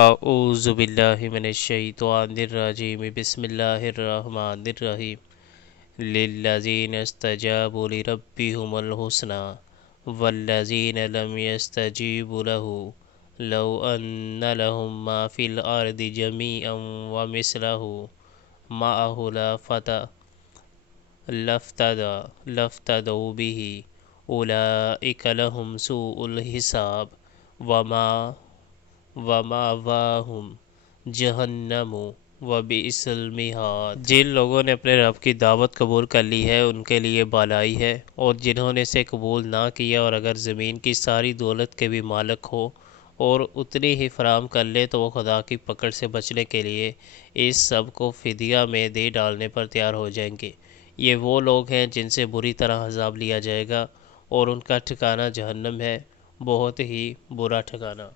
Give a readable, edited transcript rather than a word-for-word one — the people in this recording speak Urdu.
اعوذ باللہ من الشیطان الرجیم بسم اللہ الرحمن الرحیم للذین استجابوا لربهم الحسنى والذین لم يستجیبوا له لو ان لهم ما في الارض جميعا ومثله معه لافتدوا به اولئک لهم سوء الحساب ومأواہم جہنم وبئس المہاد۔ جن لوگوں نے اپنے رب کی دعوت قبول کر لی ہے ان کے لیے بالائی ہے، اور جنہوں نے اسے قبول نہ کیا اور اگر زمین کی ساری دولت کے بھی مالک ہو اور اتنی ہی فراہم کر لے تو وہ خدا کی پکڑ سے بچنے کے لیے اس سب کو فدیہ میں دے ڈالنے پر تیار ہو جائیں گے۔ یہ وہ لوگ ہیں جن سے بری طرح عذاب لیا جائے گا اور ان کا ٹھکانہ جہنم ہے، بہت ہی برا ٹھکانہ۔